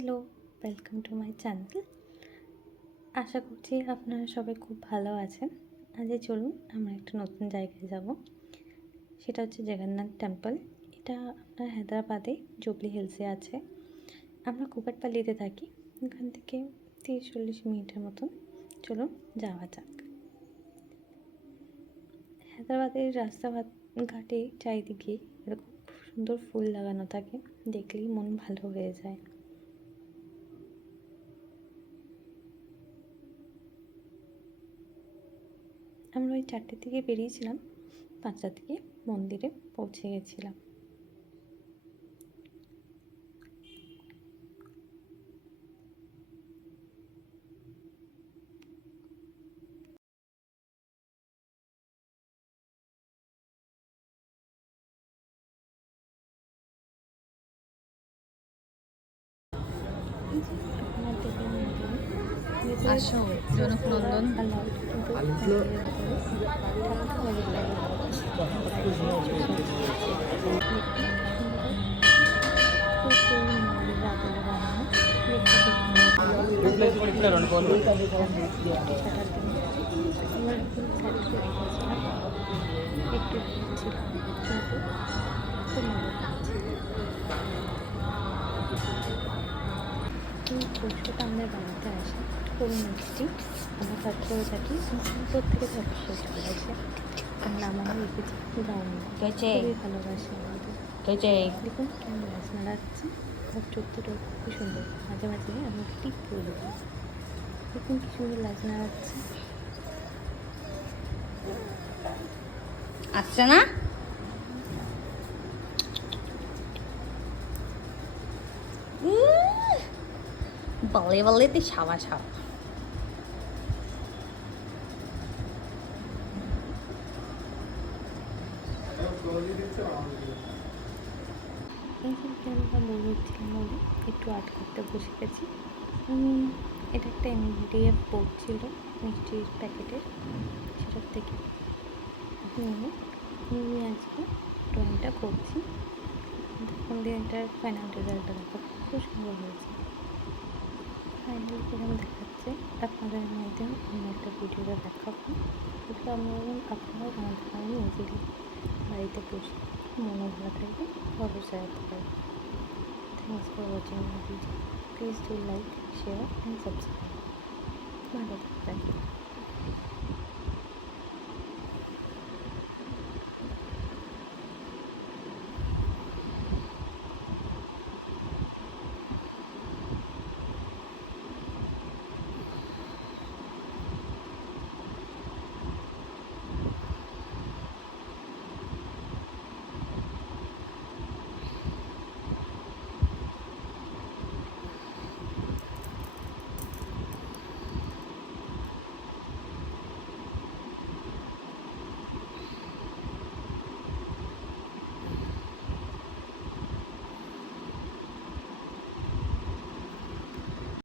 Hello, welcome to my channel. আশা করছি আপনারা সবাই খুব ভালো আছেন। আজ চলুন আমরা একটা নতুন জায়গায় যাব। সেটা হচ্ছে জগন্নাথ টেম্পল। এটা আপনার হায়দ্রাবাদে জুবলি হিলসে আছে। আমরা কুকাটপাল্লিতে থাকি। এখান থেকে 30-40 মিনিটের মতন। চলুন যাওয়া যাক। হায়দ্রাবাদের রাস্তাঘাটে চারিদিকে এরকম সুন্দর ফুল লাগানো থাকে, দেখলেই মন ভালো হয়ে যায়। আমরা ওই 4টের দিকে বেরিয়েছিলাম, 5টার দিকে মন্দিরে পৌঁছে গেছিলাম। আপনার দেখে মন্দিরে আসো জনকনন্দন অ্যালাউড, কিন্তু মন্দিরের ভিতরে একটু ছিল, কিন্তু খুব ভালো লাগছে। এই পোস্টটা আমাদের বাড়িতে আসে খুব মিষ্টি। আমরা থাকতেও থাকি, প্রত্যেকে থাকে পোস্ট করেছে। আর নাম আমরা লিখেছি ব্রাউনি। খুবই ভালোবাসে আমাদের। দেখুন কেমন বাসনা লাগছে, আর চোখটা খুবই সুন্দর। মাঝে মাঝে আমি টিপ করে দেবো। দেখুন কি সুন্দর লাগছে লাগছে। আসছে না বলে বলে তুই সাবা সাবা। এই যে আমরা বোর হচ্ছিলাম বলে একটু আর্ট করতে বসে গেছি। এটা একটা এমডিএফ বোর্ড ছিল মিষ্টির প্যাকেটের, সেটার থেকে নিয়ে আজকে ড্রয়িংটা করছি। দেখুন দিনটার ফাইনাল রেজাল্টটা দেখো, খুব সুন্দর হয়েছে। ফাইনালি কিরকম দেখাচ্ছে আপনাদের মধ্যে অন্য একটা ভিডিওতে দেখাবো। এগুলো আপনারাও বানাতে পারেন ইজিলি বাড়িতে বসে, মনে ভালো থাকবে, অবশ্যই আসতে পারবে। Thanks for watching my video. Please do like, share and subscribe. ভালো থাকবেন।